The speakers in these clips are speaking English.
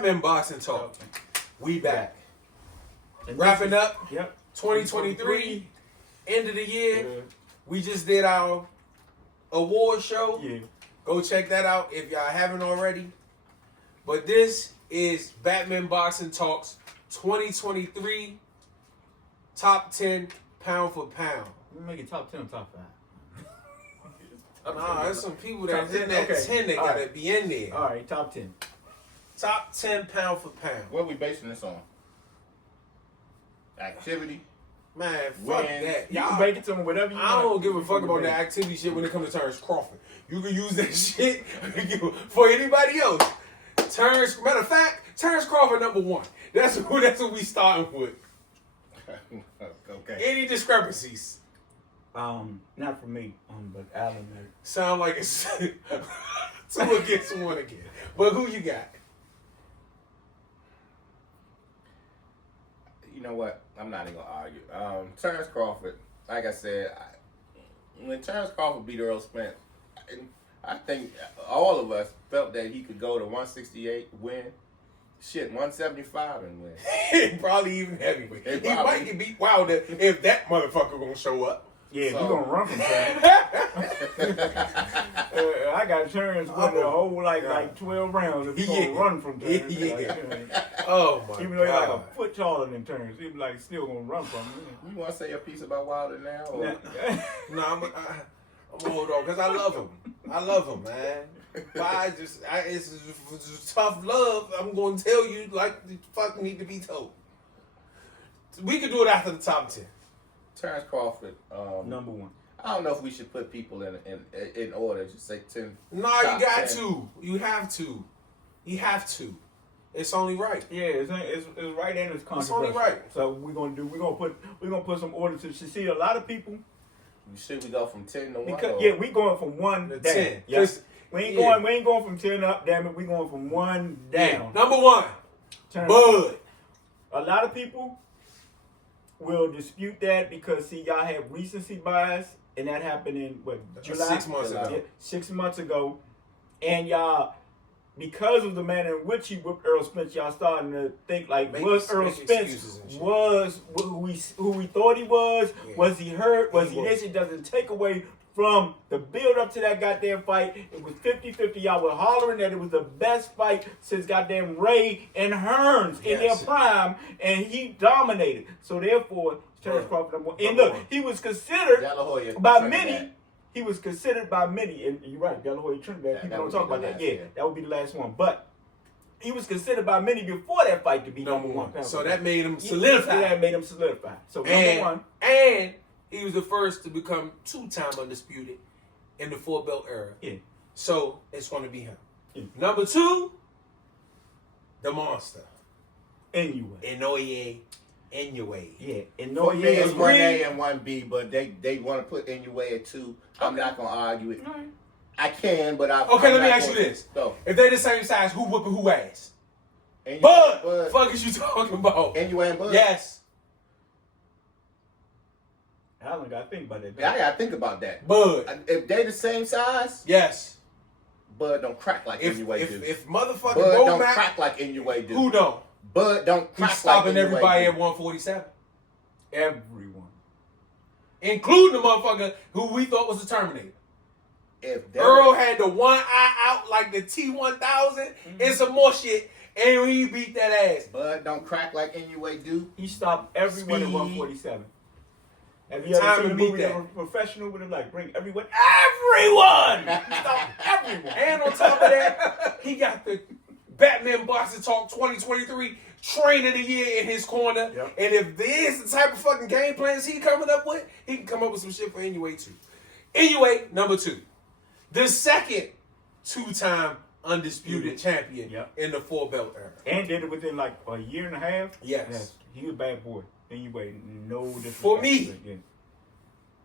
Batman Boxing Talk. We back. Wrapping up 2023, end of the year. Yeah. We just did our award show. Yeah. Go check that out if y'all haven't already. But this is Batman Boxing Talks 2023 top 10 pound for pound. We make it top 10 or top 5. Nah, there's some people that's in 10, that okay. 10 that All gotta right. be in there. All right, top 10. Top 10 pound for pound. What are we basing this on? Activity? Man, fuck Wins. that. You can make it to whatever you want. I don't give a fuck about that activity shit when it comes to Terrence Crawford. You can use that shit for anybody else. Matter of fact, Terrence Crawford number 1. That's what we starting with. Okay. Any discrepancies? Not for me, but Alan. Sound like it's 2 against 1 again. But who you got? You know what? I'm not even gonna argue. Terrence Crawford, like I said, when Terrence Crawford beat Earl Spence, I think all of us felt that he could go to 168, win, 175 and win. Probably even heavyweight. He Probably. might get beat Wilder if that motherfucker gonna show up. Yeah, So- you gonna run from Terrence. I got Terrence winning the whole like 12 rounds. If you gonna run from Terrence, Oh my even though he's like God. a foot taller than Terrence, he be like still gonna run from him. You want to say a piece about Wilder now? Or? No, I'm gonna hold on because I love him. I love him, man. But it's tough love. I'm gonna tell you like the fuck need to be told. We could do it after the top 10. Terrence Crawford, Number 1. I don't know if we should put people in order. Just say 10. No, top you got 10. to. You have to. You have to. It's only right. Yeah, it's right and it's controversial. only right. So we're gonna put some order to see a lot of people Should we go from 10 to 1? because or? we going from 1 The down. 10. Yeah. 'Cause- We ain't yeah. going from 10 up, damn it. We going from 1 down. Number 1, Turn- Bud. A lot of people will dispute that because see y'all have recency bias and that happened in July? 6 months ago. Yeah, 6 months ago. And y'all, because of the manner in which he whipped Earl Spence, y'all starting to think like, Make Earl excuses Spence and shit. was who we thought he was? Yeah. Was he hurt? Was He he was. this? It doesn't take away from the build up to that goddamn fight. It was 50-50. Y'all were hollering that it was the best fight since goddamn Ray and Hearns in their Yes. prime, and he dominated. So therefore, Terrence Yeah. Crawford number 1. And Number look, 1. he was considered De La Hoya, by Trinidad. many. He was considered by many, and you're right, De La Hoya Trinidad. Yeah, People that don't would talk be the about that. last, Yeah, yeah. that would be the last one. But he was considered by many before that fight to be Number number 1. one. So that made him solidify. solidify. That made him solidify. So number And, 1. and he was the first to become 2-time undisputed in the 4-belt era. Yeah. So it's going to be him. Yeah. Number 2, the monster. Anyway. Inoue Inoue. Yeah. And For me, it's agree. 1A and 1B, but they want to put Inoue at 2. I'm not going to argue it. Right. I can, but I. Okay, I'm let me not ask you gonna- this. Go. If they the same size, who whooping who ass? Inoue Bud! and Bud. Fuck is you talking about? Inoue and Bud. Yes. Alan got to think about that. I got to think about that. Bud. If they the same size, Yes. Bud don't crack like If Inoue do. if motherfucking Bud don't Bomac, crack like Inoue do. who don't? Bud don't He's crack stopping like everybody Inoue at do. 147. Everyone. Including the motherfucker who we thought was the Terminator. If they Earl had the one eye out like the T-1000 and some more shit, and he beat that ass. Bud don't crack like Inoue do. He stopped everyone at Speed. 147. Have you Time ever seen to a beat movie that. that was professional with him like bring everyone? Everyone! He stopped everyone. And on top of that, he got the Batman Boxing Talk 2023 Train of the Year in his corner. Yep. And if this is the type of fucking game plans he coming up with, he can come up with some shit for Inoue too. Inoue, number 2. The second 2-time undisputed champion Yep. in the 4-belt era. And did it within like a year and a half. Yes. He was a bad boy. Anyway, no disrespect. For me. Yeah.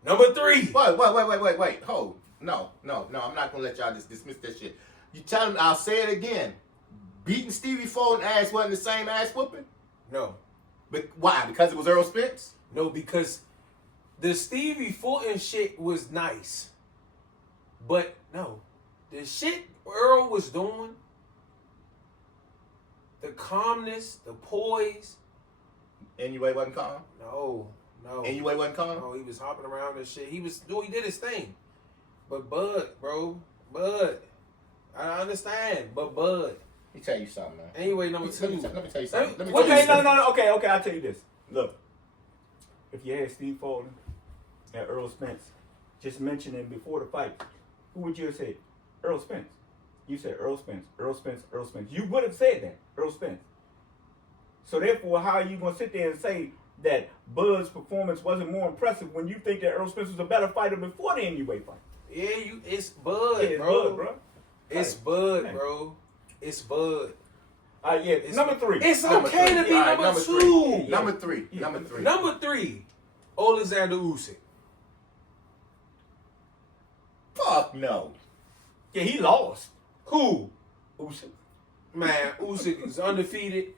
Number 3. Wait. Hold. No. I'm not gonna let y'all just dismiss that shit. You tell them, I'll say it again. Beating Stevie Fulton ass wasn't the same ass whooping. No. But why? Because it was Earl Spence? No, because the Stevie Fulton shit was nice. But no. The shit Earl was doing The calmness, the poise. NUA wasn't calm. No. NUA wasn't calm. No, he was hopping around and shit. He did his thing. But Bud, bro, I understand, but Bud. Let me tell you something, man. Anyway, number two. Let me tell you something. Okay, no. Okay, I'll tell you this. Look, if you had Steve Fulton and Earl Spence, just mentioning before the fight, who would you have said? Earl Spence. You said Earl Spence. You would have said that, Earl Spence. So therefore, how are you going to sit there and say that Bud's performance wasn't more impressive when you think that Earl Spence was a better fighter before the NUA fight? Yeah, it's Bud, Yeah, it's bro. Bud, bro. It's Bud, bro. It's Bud. Number three. It's Number okay three. to be All right, number three. two. Yeah. Number three. Yeah. Number three. Number three, Alexander Usyk. Fuck no. Yeah, he lost. Who? Usyk. Man, Usyk is undefeated.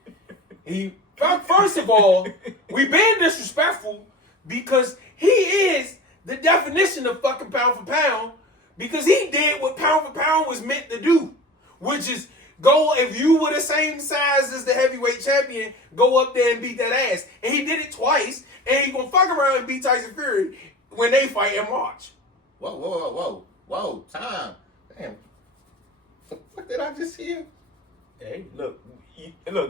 First of all, we being disrespectful because he is the definition of fucking pound for pound because he did what pound for pound was meant to do, which is go, if you were the same size as the heavyweight champion, go up there and beat that ass. And he did it twice, and he gonna fuck around and beat Tyson Fury when they fight in March. Whoa, time. Damn. What did I just hear? Hey, look,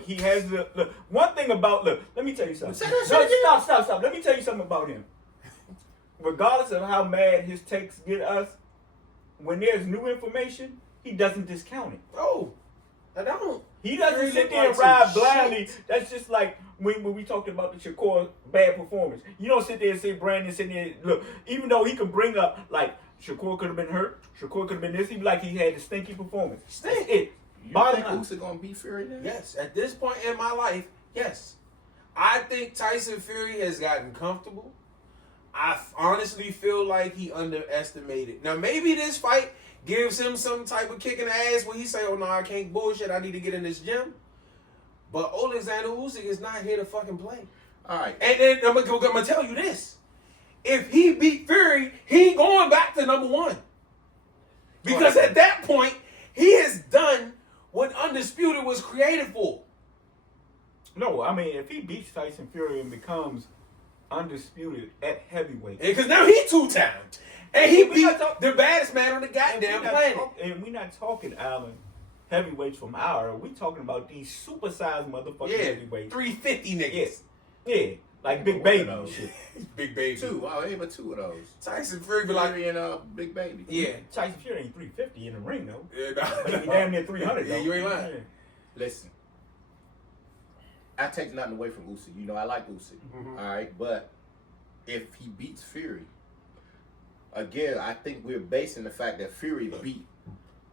he has the look. One thing about let me tell you something. Say that shit again. Stop. Let me tell you something about him. Regardless of how mad his takes get us, when there's new information, he doesn't discount it. Oh, I don't. He doesn't Fury sit look there and like ride some blindly. shit. That's just like when we talked about the Shakur bad performance. You don't sit there and say Brandon sitting there. Look, even though he could bring up like Shakur could have been hurt, Shakur could have been this. He'd be like he had a stinky performance. Stink. That's it. You Bottom think line. Usyk gonna beat Fury then? Yes, at this point in my life, yes. I think Tyson Fury has gotten comfortable. I honestly feel like he underestimated. Now, maybe this fight gives him some type of kick in the ass where he say, oh, no, I can't bullshit. I need to get in this gym. But Alexander Usyk is not here to fucking play. All right. And then I'm gonna tell you this. If he beat Fury, he ain't going back to number one. Because at that point, he has done what Undisputed was created for. No, I mean if he beats Tyson Fury and becomes undisputed at heavyweight, Because now he 2 times. And he We beat not talk- the baddest man on the goddamn planet. And we're not talking, Alan, heavyweights from our. We talking about these supersized motherfucking Yeah, heavyweights. 350 niggas. Yeah, like Big One Baby of and those. shit. Big baby. Two. I ain't but two of those. Tyson Fury be like, Fury and Big Baby. yeah. Tyson Fury ain't 350 in the ring though. Yeah, But he nah. damn near 300 though. Yeah, you ain't lying. Yeah. Listen, I take nothing away from Usyk. You know I like Usyk. Mhm. All right, but if he beats Fury, again, I think we're basing the fact that Fury beat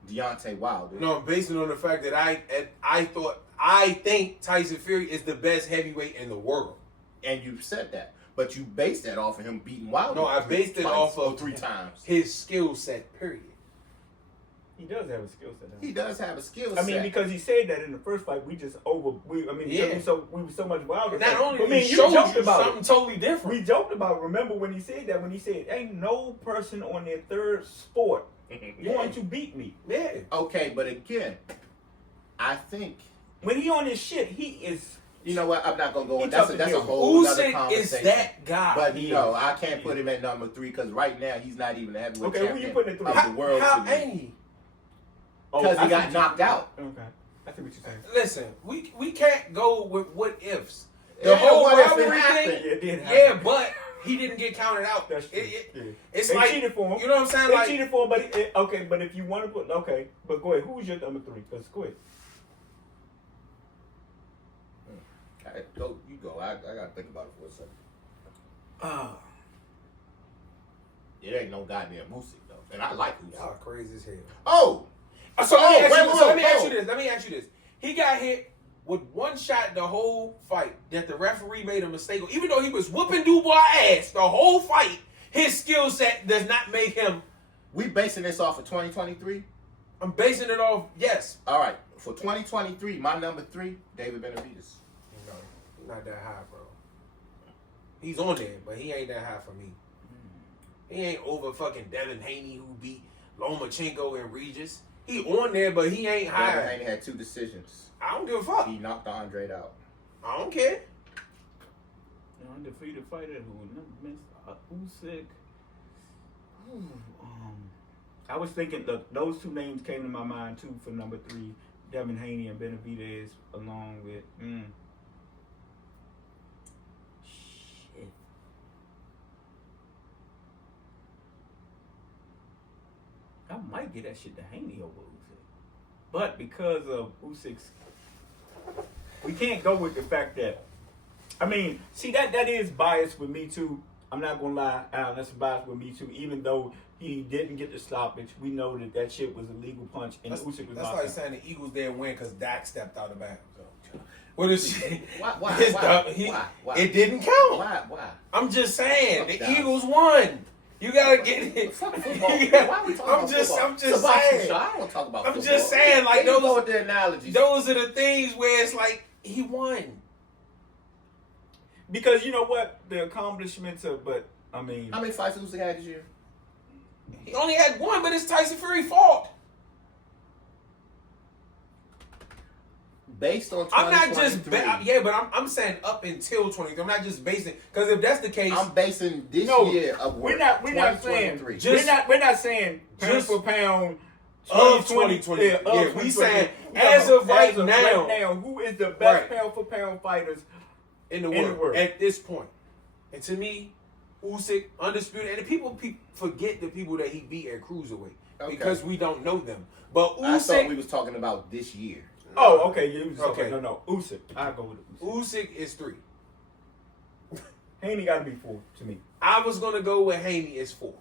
Deontay Wilder. No, I'm basing it on the fact that I think Tyson Fury is the best heavyweight in the world. And you said that, but you based that off of him beating Wilder. No, I based it twice off or of 3 times. his skill set, period. He does have a skill set. He does have a skill I set. mean, because he said that in the first fight, we Yeah. we were so much Wilder. Not only but did he you show joked you about something it. totally different. We joked about. Remember when he said that? When he said, "Ain't no person on their third sport going to beat me." Yeah. Okay, but again, I think, When he on his shit, he is. you know what? I'm not gonna go. He That's tough a, to that's a deal with. whole other Usyk is conversation. that guy. But He no, is. I can't put him at number 3 because right now he's not even a heavyweight Okay, who champion you putting at 3? of the world. How to me. ain't he? Because I he got see what knocked you- out. Okay, I see what you're saying. Listen, we can't go with what ifs. The Yeah, whole what if it rivalry happened? thing. Yeah, it did happen. Yeah, but he didn't get counted out. That's true. Yeah. It's They like, cheated for him. you know what I'm saying? They Like, cheated for him, but okay. But if you want to put but go ahead. Who's your number 3? Let's go ahead. You go. I gotta think about it for a second. ah, It ain't no goddamn Usyk though, and I like Usyk. y'all crazy as hell. Oh, So let me wait, ask you this. He got hit with one shot the whole fight that the referee made a mistake on. Even though he was whooping Dubois' ass the whole fight, his skill set does not make him. we basing this off of 2023. I'm basing it off, yes. All right, for 2023, my number 3, David Benavidez. No, he's not that high, bro. He's on there, but he ain't that high for me. He ain't over fucking Devin Haney who beat Lomachenko and Regis. He on there, but he ain't high. Devin Haney had 2 decisions. I don't give a fuck. He knocked Andre out. I don't care. Undefeated fighter who missed Usyk. I was thinking those 2 names came to my mind too for number 3, Devin Haney and Benavidez, along with. Shit. I might get that shit to Haney over Usyk, but because of Usyk's, we can't go with the fact that. I mean, see that is biased with me too. I'm not gonna lie, Alan, that's biased with me too. Even though he didn't get the stoppage, we know that shit was a legal punch, and Usyk was That's knocked like out. saying the Eagles didn't win because Dak stepped out of bounds. So, what is shit? Why? It didn't count. Why? I'm just saying the Fuck Eagles won. You gotta get it. Fuck football. Why are we talking about football? I'm just Sebastian saying. Shaw, I don't want to talk about I'm football. just saying, like There you go those. with the analogies. Those are the things where it's like he won. Because you know what, the accomplishments of, but I mean, How many fights Usyk had this year? He only had one, but it's Tyson Fury fault. Based on I'm not just 2023, but I'm saying up until 23. I'm not just basing because if that's the case, I'm basing this No, year of we're not saying 2023. we're not saying pound Just for pound of 2020. of Yeah, we 2020. saying We as talking of right now, who is the best Right. pound for pound fighters? in the in the world world. at this point. And to me, Usyk undisputed, and the people forget the people that he beat at cruiserweight because we don't know them. But I thought Usyk, we was talking about this year. Oh, okay. You was Okay. No. Usyk. I go with Usyk. Usyk is 3. Haney got to be 4 to me. I was gonna go with Haney as 4.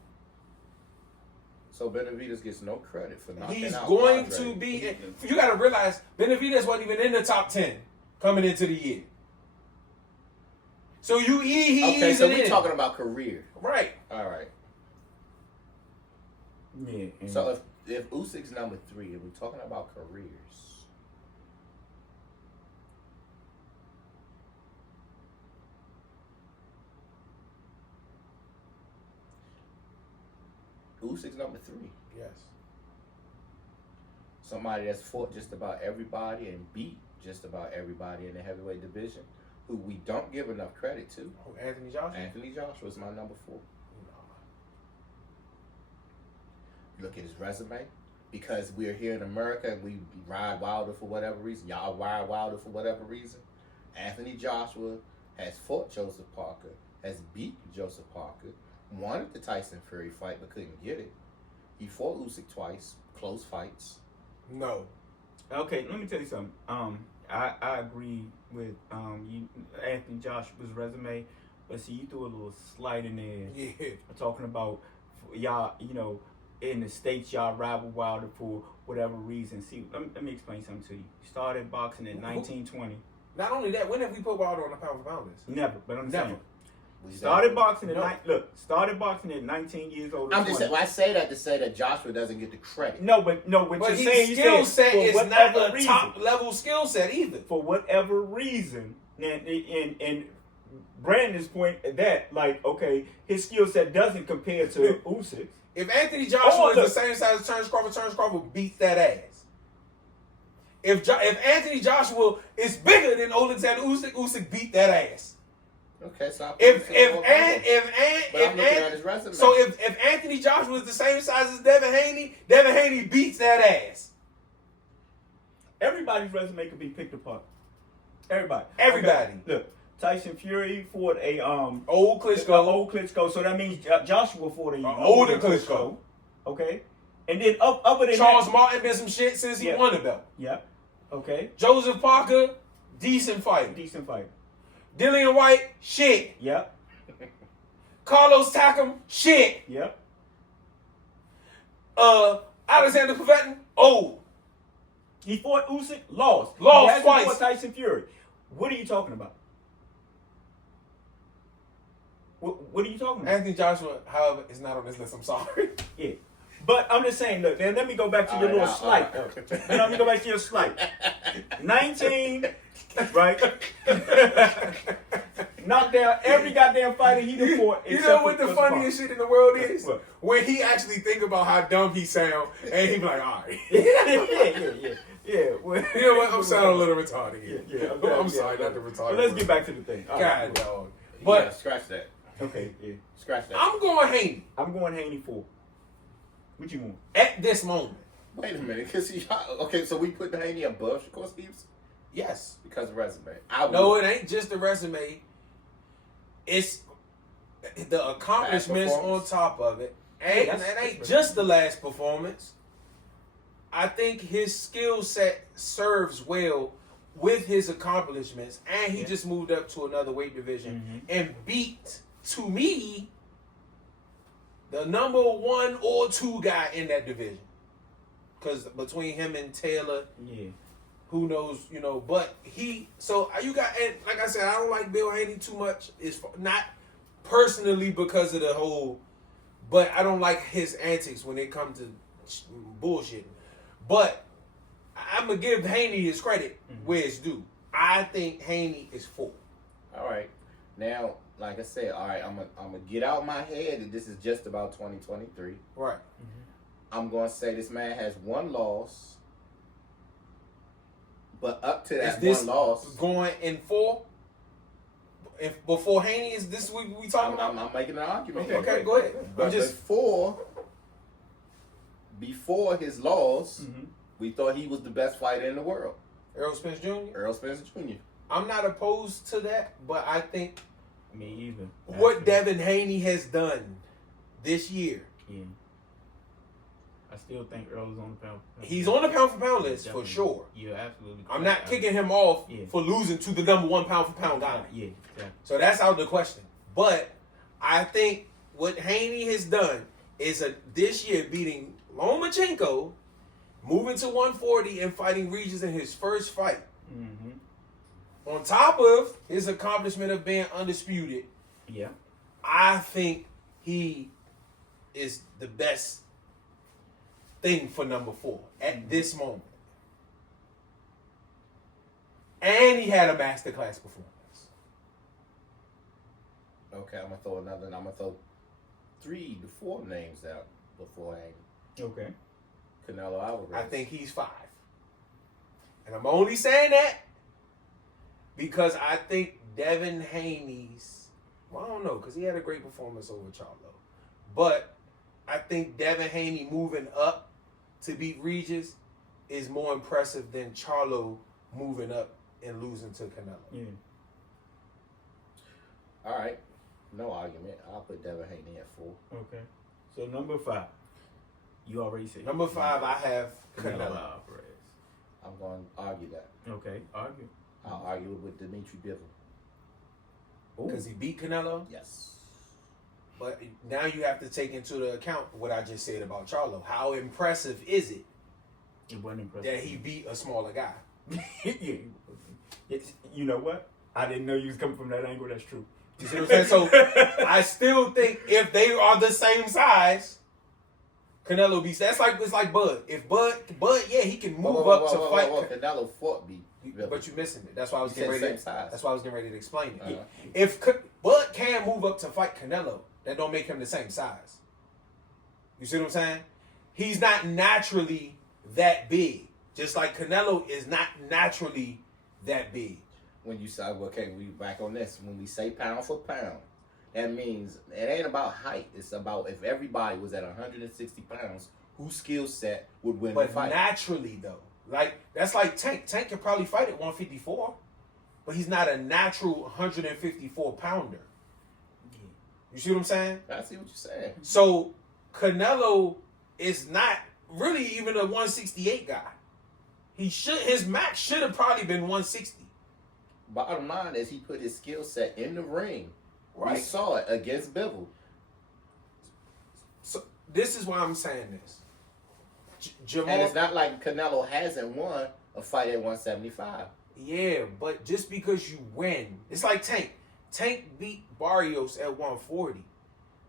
So Benavidez gets no credit for knocking He's out going Andre. to be. You got to realize Benavidez wasn't even in the top 10 coming into the year. So he Okay, so we're in. talking about career. Right. All right. Yeah. and- So if Usyk's number 3, and we're talking about careers, Usyk's number 3. Yes. Somebody that's fought just about everybody and beat just about everybody in the heavyweight division, who we don't give enough credit to. Oh, Anthony Joshua. Anthony Joshua is my number 4. Look at his resume. Because we're here in America and we ride Wilder for whatever reason. Y'all ride Wilder for whatever reason. Anthony Joshua has fought Joseph Parker, has beat Joseph Parker, wanted the Tyson Fury fight but couldn't get it. He fought Usyk twice, close fights. No. Okay, let me tell you something. I agree with Anthony Joshua's resume, but see, you threw a little slight in there. Yeah. Talking about y'all, in the States, y'all rival Wilder for whatever reason. See, let me explain something to you. You started boxing in 1920. Not only that, when have we put Wilder on the pound for pound list? Never, but I'm Never. saying. Started boxing at No. Started boxing at 19 years old. I'm just saying, I say that to say that Joshua doesn't get the credit. What But you're his saying, skill set for is not whatever a reason, top level skill set either. for whatever reason, and Brandon's point at that, like, okay, his skill set doesn't compare to Usyk. If Anthony Joshua is look. the same size as Terrence Crawford beats that ass. If Anthony Joshua is bigger than Alexander Usyk beat that ass. Okay, so I'm If looking at his resume. So if Anthony Joshua is the same size as Devin Haney beats that ass. Everybody's resume could be picked apart. Everybody. Everybody. Okay, look, Tyson Fury fought a Old Klitschko. old Klitschko, so that means Joshua fought a older Klitschko. Okay, and then other than Charles that, Martin been some shit since he Yeah. won the belt. yeah, okay, Joseph Parker, decent fighter. decent fight. Dillian White, shit. Yeah, Carlos Takam, shit. yeah. Alexander Povetkin, old. He fought Usyk, lost. Lost He hasn't twice. fought Tyson Fury. What are you talking about? What are you talking about? Anthony Joshua, however, is not on this list. I'm sorry. Yeah. But I'm just saying, look, then let me go back to your little slight. Let me go back to your slight. 19, right? knocked down every goddamn fighter he done fought. You know what the funniest shit in the world is? What? When he actually think about how dumb he sound, and he be like, all right. Yeah. Well, You know what? I'm sounding a little retarded here. Yeah. I'm sorry, not the retarded. But let's get back to the thing. All right, God, dog. But But scratch that. Okay, yeah. Scratch that. I'm going Haney I'm going Haney 4. What you want? at this moment. Wait a minute, because okay, so we put Haney above Shakur Stevenson Yes. because of resume. No, it ain't just the resume. It's the accomplishments on performance. top of it. And it ain't just the last performance. I think his skill set serves well with his accomplishments, and he just moved up to another weight division and beat, to me, the number 1 or 2 guy in that division. Because between him and Taylor, who knows, but you got, and like I said, I don't like Bill Haney too much. It's not personally because of the whole, but I don't like his antics when it comes to bullshit. But I'm going to give Haney his credit where it's due. I think Haney is 4. All right. Now, like I said, all right, I'm gonna get out my head that this is just about 2023. Right. I'm going to say this man has 1 loss. But up to that Is this 1 loss. going in 4? If before Haney, is this what we talking about? I'm making an argument. Okay, go ahead. But before his loss, we thought he was the best fighter in the world. Errol Spence Jr.? Earl Spencer Jr. I'm not opposed to that, but I think Me either. what Devin Haney has done this year, I still think Earl's on the pound. he's on the pound for pound list Definitely. for sure. You're absolutely I'm correct. not kicking him off for losing to the number 1 pound for pound guy. Yeah, exactly. So that's out of the question. But I think what Haney has done is this year beating Lomachenko, moving to 140 and fighting Regis in his first fight. On top of his accomplishment of being undisputed, I think he is the best thing for number 4 at this moment. And he had a masterclass performance. Okay, I'm gonna throw 3 to 4 names out before Haney. Okay. Canelo Alvarez. I think he's 5. And I'm only saying that because I think Devin Haney's, I don't know, because he had a great performance over Charlo. But I think Devin Haney moving up to beat Regis is more impressive than Charlo moving up and losing to Canelo. All right. No argument. I'll put Devin Haney at 4. Okay. So number 5. You already said. Number 5, I have Canelo. Alvarez. I'm going to argue that. Okay, argue. I'll argue with Dimitri Bivol. Because he beat Canelo. Yes. But now you have to take into the account what I just said about Charlo. How impressive is it It wasn't impressive. that he beat a smaller guy? You know what? I didn't know you was coming from that angle. That's true. You see what I'm saying? So I still think if they are the same size, Canelo beats. It's like Bud. If Bud, yeah, he can move up to fight. Canelo fought Bivol. But you're missing it. That's why I was You getting said ready. same size. That's why I was getting ready to explain it. Uh-huh. If Bud can move up to fight Canelo, that don't make him the same size. You see what I'm saying? He's not naturally that big. Just like Canelo is not naturally that big. When you say, okay, we back on this. When we say pound for pound, that means it ain't about height. It's about if everybody was at 160 pounds, whose skill set would win the But fight. naturally, though, like that's like Tank. Tank can probably fight at 154, but he's not a natural 154 pounder. You see what I'm saying? I see what you're saying. So Canelo is not really even a 168 guy. His max should have probably been 160. Bottom line is he put his skill set in the ring. Right. We saw it against Bivol. So this is why I'm saying this. Jamal, And it's not like Canelo hasn't won a fight at 175. yeah, but just because you win, it's like Tank. Tank beat Barrios at 140.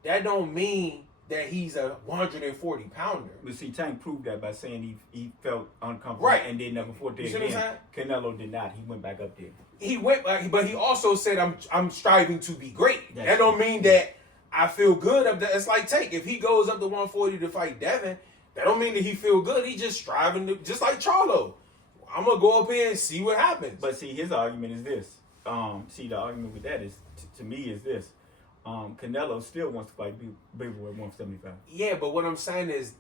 That don't mean that he's a 140 pounder. But see, Tank proved that by saying he felt uncomfortable Right. and then never fought there You see what I'm again. Canelo did not. He went back up there. He went, but he also said, "I'm striving to be great." That's that don't true. mean that I feel good. It's like Tank. If he goes up to 140 to fight Devin, that don't mean that he feel good. He just striving to, just like Charlo. I'm gonna go up here and see what happens. But see, his argument is this. The argument with that is to me is this. Canelo still wants to fight Bivol at 175. Yeah, but what I'm saying is,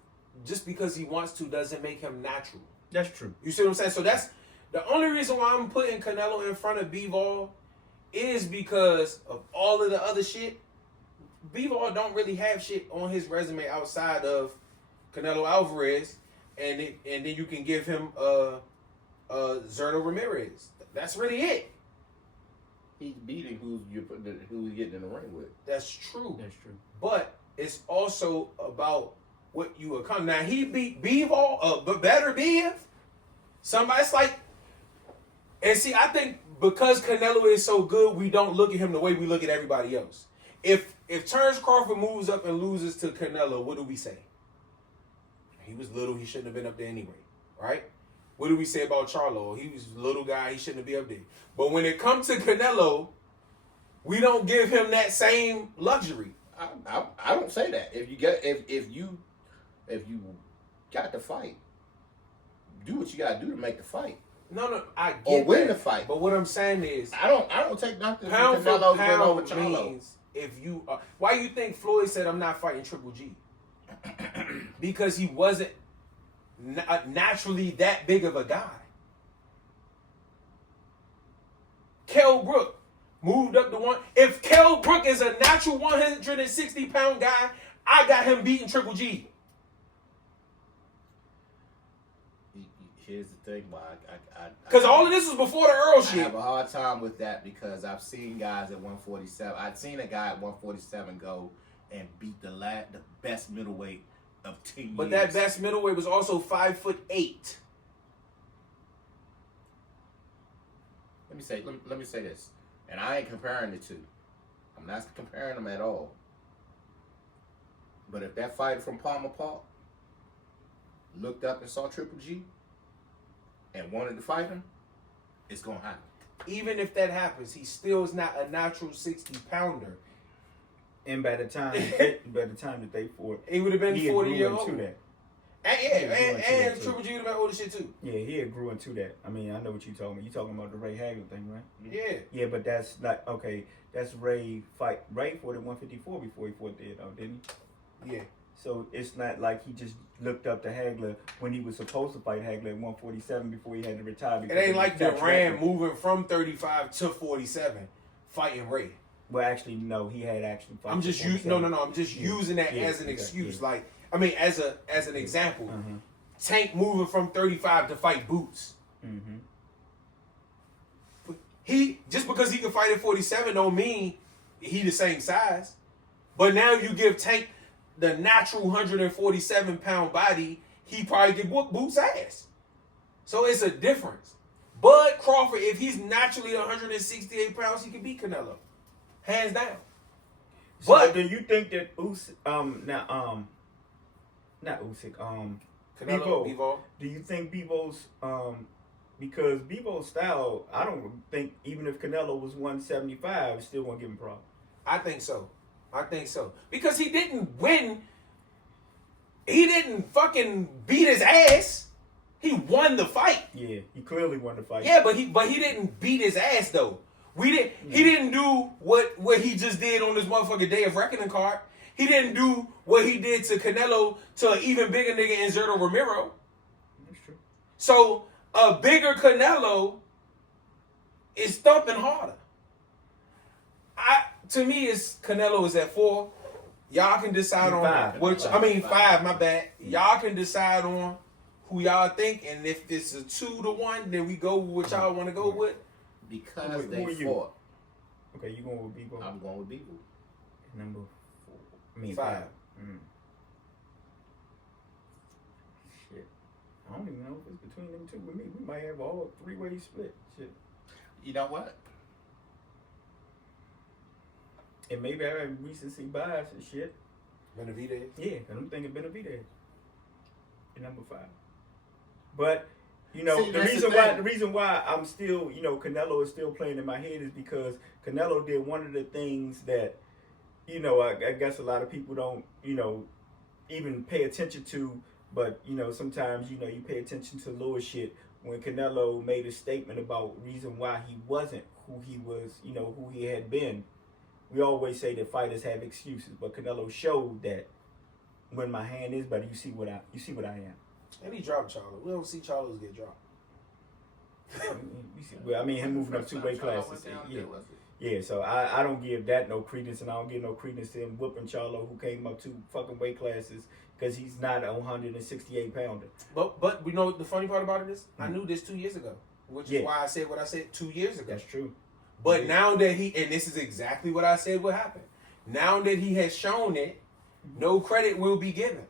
just because he wants to doesn't make him natural. That's true. You see what I'm saying? So that's the only reason why I'm putting Canelo in front of Bivol is because of all of the other shit. Bivol don't really have shit on his resume outside of Canelo Alvarez, and then you can give him Zerto Ramirez. That's really it. He's beating who he's getting in the ring with. That's true. That's true. But it's also about what you accomplish. Now he beat Bivol, but better Biv. Somebody's like, and see, I think because Canelo is so good, we don't look at him the way we look at everybody else. If Terrence Crawford moves up and loses to Canelo, what do we say? He was little, he shouldn't have been up there anyway, right? What do we say about Charlo? He was a little guy, he shouldn't be up there. But when it comes to Canelo, we don't give him that same luxury. I don't say that. If you got to fight, do what you got to do to make the fight. No, I get Or win that. the fight. But what I'm saying is, I don't take nothing from pound for Canelo win over pound Charlo. means if you why you think Floyd said I'm not fighting Triple G? Because he wasn't naturally that big of a guy. Kell Brook moved up to one. If Kell Brook is a natural 160-pound guy, I got him beating Triple G. Here's the thing, why Because all of this was before the Earl I shit. have a hard time with that because I've seen guys at 147. I've seen a guy at 147 go and beat the best middleweight of 10 years. But that best middleweight was also 5'8". Let me say this, and I ain't comparing the two. I'm not comparing them at all. But if that fighter from Palmer Park looked up and saw Triple G and wanted to fight him, it's gonna happen. Even if that happens, he still is not a natural 60-pounder. And by the time that they fought, He would have been he had 40 grew years into old. that. And Triple G would have been older shit too. Yeah, he had grew into that. I mean, I know what you're talking about. You're talking about the Ray Hagler thing, right? Yeah. Yeah, but that's like, okay, that's Ray fight. Ray fought at 154 before he fought there, though, didn't he? Yeah. So it's not like he just looked up to Hagler when he was supposed to fight Hagler at 147 before he had to retire. It ain't like Duran moving from 35 to 47 fighting Ray. Well, actually, no, he had actually fought. I'm just using I'm just using that as an excuse. Yeah. Like, I mean, as an example. Uh-huh. Tank moving from 35 to fight Boots. Mm-hmm. He just because he can fight at 47 don't mean he the same size. But now you give Tank the natural 147-pound body, he probably could whoop Boots' ass. So it's a difference. Bud Crawford, if he's naturally 168 pounds, he can beat Canelo, hands down. So But do you think that not Usyk, Canelo, Bivol. Bivol. Do you think Bivol's because Bivol's style, I don't think even if Canelo was 175, still won't give him problems. I think so. Because he didn't win. He didn't fucking beat his ass. He won the fight. Yeah, he clearly won the fight. Yeah, but he didn't beat his ass though. He didn't do what he just did on this motherfucking Day of Reckoning card. He didn't do what he did to Canelo to an even bigger nigga in Zerto Romero. That's true. So a bigger Canelo is thumping harder. To me, it's Canelo is at 4. Y'all can decide on 5. which. I mean 5. My bad. Y'all can decide on who y'all think, and if it's a 2-1, then we go with what y'all want to go with. Because Who are they you? fought. Okay, you going with Bivol? I'm going with Bivol. Number 4. I mean 5. Shit. I don't even know if it's between them two with me. We might have all 3-way split. Shit. You know what? And maybe I have recency bias and shit. Benavidez? Yeah, and I'm thinking Benavidez at number 5. But you know, See, the that's reason why I'm still, you know, Canelo is still playing in my head is because Canelo did one of the things that, you know, I guess a lot of people don't, you know, even pay attention to. But you know, sometimes you know you pay attention to little shit. When Canelo made a statement about reason why he wasn't who he was, you know, who he had been. We always say that fighters have excuses, but Canelo showed that when my hand is better, you see what I am. And he dropped Charlo. We don't see Charlos get dropped. Well, I mean, him moving up 2 weight classes. Yeah. So I don't give that no credence, and I don't give no credence to him whooping Charlo, who came up 2 fucking weight classes, because he's not a 168 pounder. But we know the funny part about it is, I knew this 2 years ago, which is why I said what I said 2 years ago. That's true. But now that and this is exactly what I said would happen. Now that he has shown it, no credit will be given.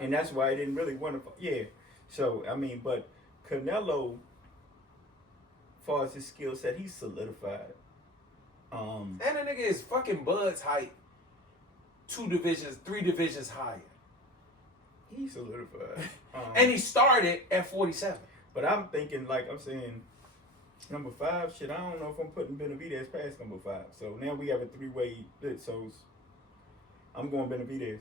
And that's why I didn't really want to. Yeah. So, I mean, but Canelo, as far as his skill set, he's solidified. And the nigga is fucking Bud's height 3 divisions higher. He's solidified. And he started at 47. But I'm thinking, like I'm saying, number 5, shit, I don't know if I'm putting Benavidez past number 5. So now we have a 3-way split. So I'm going Benavidez.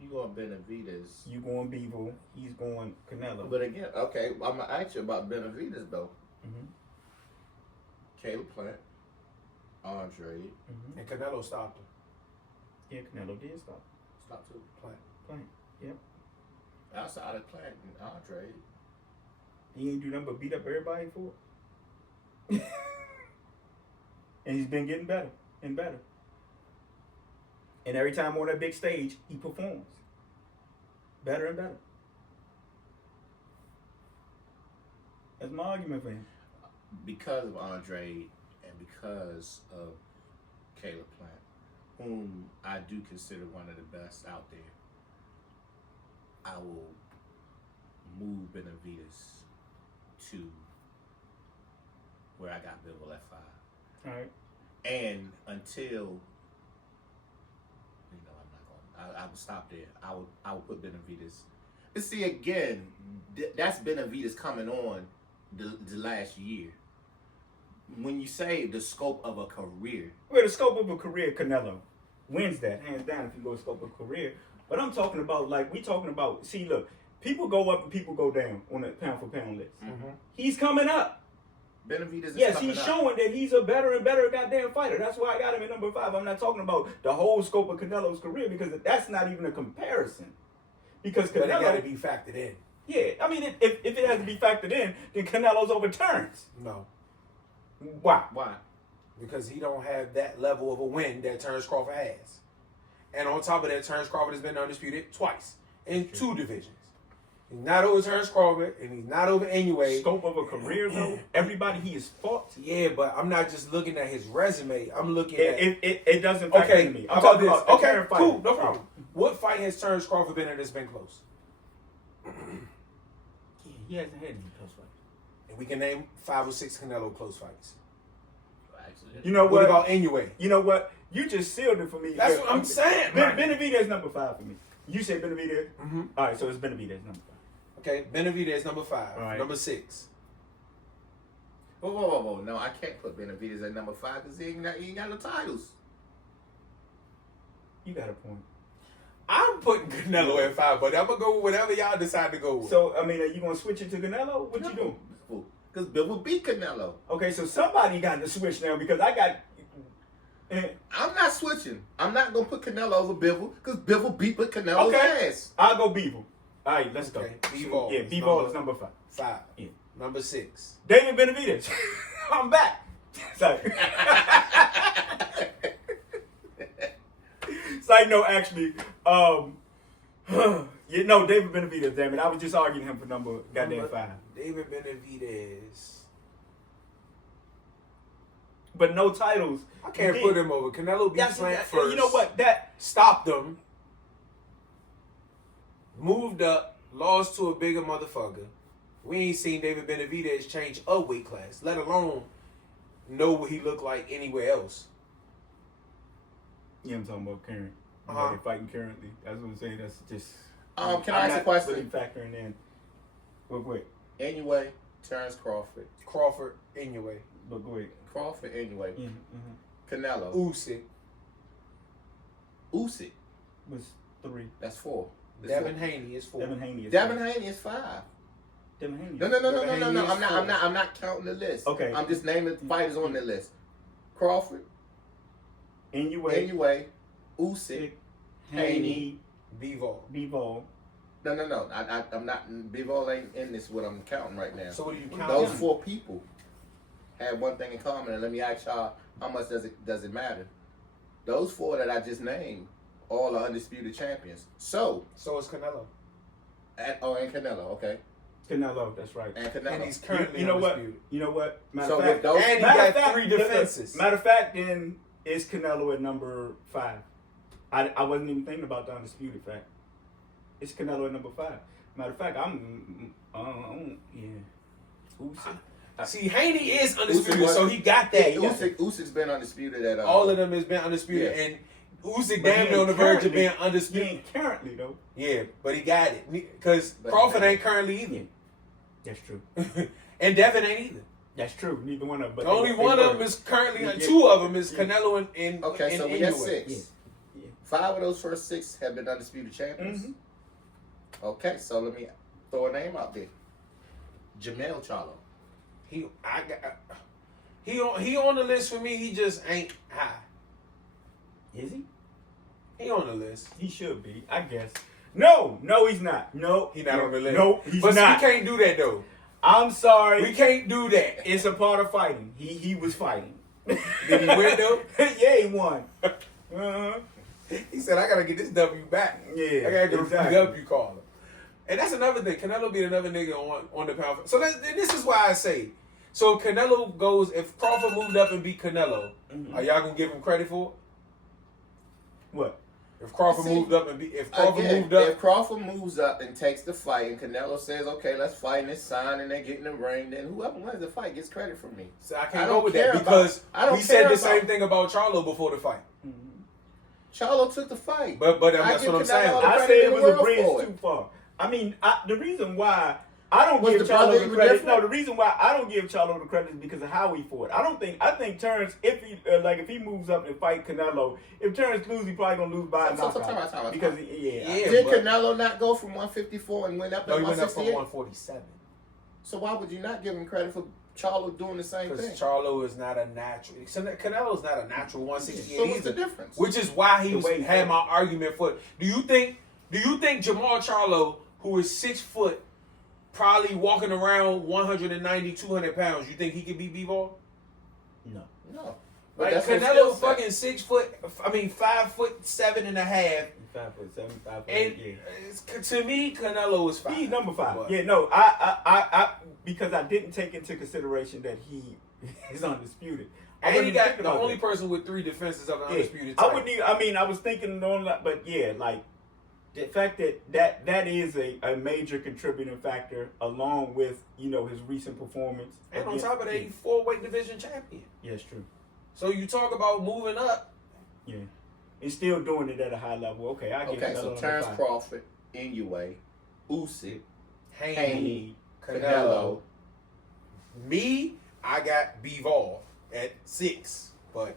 You going Benavidez? You going Bivol? He's going Canelo. But again, okay, I'm gonna ask you about Benavidez though. Mm-hmm. Caleb Plant, Andre, And Canelo stopped him. Yeah, Canelo did stop. stop too. Plant. Yep. Outside of Plant and Andre, He ain't do nothing but beat up everybody for it. And he's been getting better and better. And every time on that big stage, he performs. Better and better. That's my argument for him. because of Andre and because of Caleb Plant, whom I do consider one of the best out there, I will move Benavidez to where I got Bivol at 5. All right. And until, I'm not going. I would stop there. I would put Benavidez. But see, again, that's Benavidez coming on the last year. When you say the scope of a career, Well, the scope of a career, Canelo wins that hands down if you go scope of career. But I'm talking about see, look, people go up and people go down on the pound for pound list. Mm-hmm. He's coming up. Benavidez is Yes, coming he's up. showing that he's a better and better goddamn fighter. That's why I got him at number 5. I'm not talking about the whole scope of Canelo's career because that's not even a comparison. Because But it got to Canelo, be factored in. yeah, I mean, if it has to be factored in, then Canelo's overturns. No. Why? Why? Because he don't have that level of a win that Terrence Crawford has. And on top of that, Terrence Crawford has been undisputed twice in 2 divisions. He's not over Terrence Crawford, and he's not over Inoue. Scope of a career, though, everybody he has fought. Yeah, but I'm not just looking at his resume. I'm looking at... It doesn't factor Okay, to me. I'm talking about this. Okay, current cool, fighter. no problem. What fight has Terrence Crawford been in that's been close? Yeah, he hasn't had any close fights. And we can name 5 or 6 Canelo close fights. Actually, You know What what? about Inoue? You know what? You just sealed it for me. That's what I'm saying. Benavidez number 5 for me. You said Benavidez? Mm-hmm. All right, so it's Benavidez number 5. Okay, Benavidez number 5. Right. Number 6. Whoa. No, I can't put Benavidez at number 5 because he ain't got no titles. You got a point. I'm putting Canelo at 5, but I'm going to go with whatever y'all decide to go with. So, I mean, are you going to switch it to Canelo? What you doing? Because Bivol beat Canelo. Okay, so somebody got to switch now because I got... I'm not switching. I'm not going to put Canelo over Bivol because Bivol beat Canelo's ass. I'll go Bivol. All right, let's Okay, go. Bivol Yeah, is Bivol is number 5. 5. Yeah. Number 6. David Benavidez. I'm back. Sorry. Side note, actually, David Benavidez, damn it. I was just arguing him for number goddamn 5. David Benavidez. But no titles. I can't put him over. Canelo beat Plant first. You know what? That Stopped him. Moved up. Lost to a bigger motherfucker. We ain't seen David Benavidez change a weight class, let alone know what he looked like anywhere else. Yeah, I'm talking about Karen. They're fighting currently. That's what I'm saying. That's just. Can I ask a question? Really factoring in. Wait, wait. Anyway, Terrence Crawford. Crawford, anyway. But go ahead. Crawford, anyway. Mm-hmm. Canelo. Usyk. Usyk. Was 3. That's 4. Devin Haney is 4. Devin Haney is Devin Haney is 5. Devin Haney. No. I'm not counting the list. Okay. I'm just naming fighters on the list. Crawford. Anyway. Usyk. Haney. Bivol. No. I'm not. Bivol ain't in this. What I'm counting right now. So what do you count? Those 4 people had one thing in common, and let me ask y'all, how much does it matter? Those 4 that I just named, all are undisputed champions. So is Canelo. And Canelo, okay. Canelo, that's right. And Canelo. And he's currently you know undisputed. What? You know what? Matter So of fact, with those, and he got 3 defenses. Matter of fact, then it's Canelo at number 5. I wasn't even thinking about the undisputed fact. It's Canelo at number 5. Matter of fact, See, Haney is undisputed, Usyk so he got that. Usyk's been undisputed at all of them has been undisputed, yeah. and Usyk damn near on the verge of being undisputed. He ain't currently though. Yeah, but he got it because Crawford ain't currently either. That's true. And Devin ain't either. That's true. Neither one of them. But only one of them is currently. 2 of them is Canelo and okay. So we have 6. Yeah. 5 of those first 6 have been undisputed champions. Mm-hmm. Okay, so let me throw a name out there. Jamel Charlo. He on the list for me. He just ain't high. Is he? He on the list. He should be, I guess. No, he's not. No, he not on the list. No, he's but not. We can't do that though. I'm sorry. We can't do that. It's a part of fighting. He was fighting. Did he win though? Yeah, he won. Uh-huh. He said, "I gotta get this W back. Yeah, I gotta get exactly. a W caller." And that's another thing. Canelo beat another nigga on the pound. So this is why I say. So if Canelo goes, if Crawford moved up and beat Canelo, are y'all gonna give him credit for it? What? If Crawford moved up and if Crawford moves up and takes the fight, and Canelo says, "Okay, let's fight," and it's signed, and they get in the ring, then whoever wins the fight gets credit from me. So I can't go with that because we said the same thing about Charlo before the fight. Charlo took the fight, but that's what I'm saying. I said it was a bridge too far. I mean, the reason why I don't give Charlo the credit. No, the reason why I don't give Charlo the credit is because of how he fought. I think Terrence, if he moves up and fight Canelo, if Terrence loses, he probably gonna lose by a knockout. Because did Canelo not go from 154 and went up to 168? He went up from 147. So why would you not give him credit for Charlo doing the same thing? Because Charlo is not a natural. Canelo is not a natural 168 so what's the difference? Which is why he had my argument for it. Do you think Jamal Charlo, who is 6 foot, probably walking around 190, 200 pounds, you think he could beat Bivol? No. Like Canelo fucking 6 foot, 5'7.5". 5'7", 5'8". And to me, Canelo is 5. He's number 5. But, yeah, no, I because I didn't take into consideration that he is undisputed. And he got the only person with 3 defenses of an undisputed title. I was thinking on that, but yeah, like the fact that is a major contributing factor, along with his recent performance. And on top of that, he's 4-weight division champion. Yeah, it's true. So you talk about moving up. Yeah. And still doing it at a high level. Okay, I get it. Okay, so Terrence Crawford, Inoue, Usyk, Haney, Canelo. Me, I got Bivol at 6, but